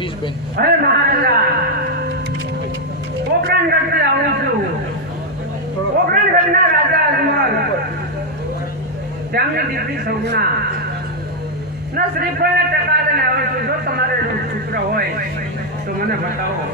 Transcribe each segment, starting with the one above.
ગિરીશબેન. અરે મહારાજા પોકરણગઢથી આવું છું. પોકરણગઢના રાજા અજમલ તેમની દીકરી સગુણા ના શ્રીફળને ટકાવીને આવું છું. જો તમારે પુત્ર હોય તો મને બતાવો.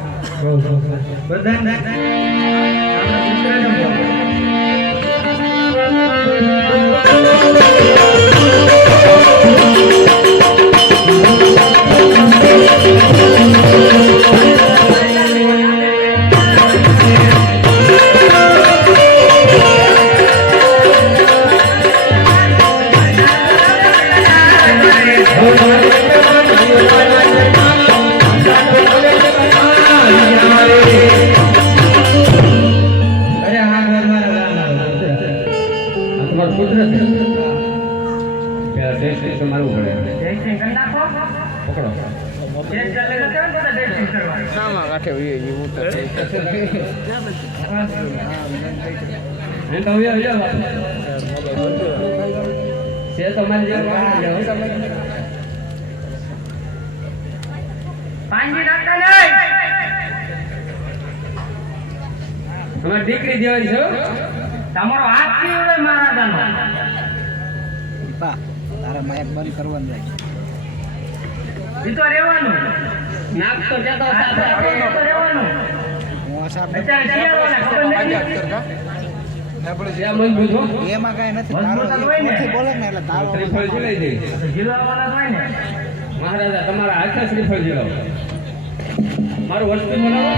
દીકરી દેવાની છો તમારો હાથ કેવો હોય મહારાજાનો તારા માયક બંધ કરવાનું જાય ઈ તો રહેવાનું નાક તો જતો સાથે તો રહેવાનું હું આશા અત્યારે શિયાળાને ખબર નથી એમાં કઈ નથી તારો નથી બોલે ને એટલે તારો શ્રીફળ જીલાઈ દે જીલવાવાળા હોય ને મહારાજા તમારા હાથે શ્રીફળ જીલાવો મારું વસ્તુ બનાવો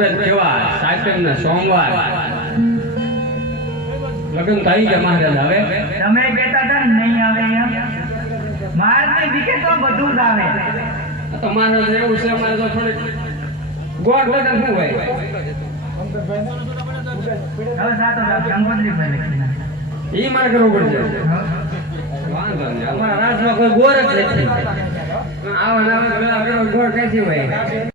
મુહૂર્ત કેવા સાતમ ના સોમવાર લગ્ન થઈ ગયા મહારાજ હવે તમે કહેતા હતા ને નહીં આવે એમ મહારાજની દીકે તો બધું જ આવે તો મહારાજ એવું છે અમારે તો થોડીક ગોળ વગર શું હોય હવે સાતો ગંગોત્રી ભાઈ લખી એ મારે કરવું પડશે વાંધો નહીં અમારા રાજમાં કોઈ ગોળ જ નથી આવા ગોળ ક્યાંથી હોય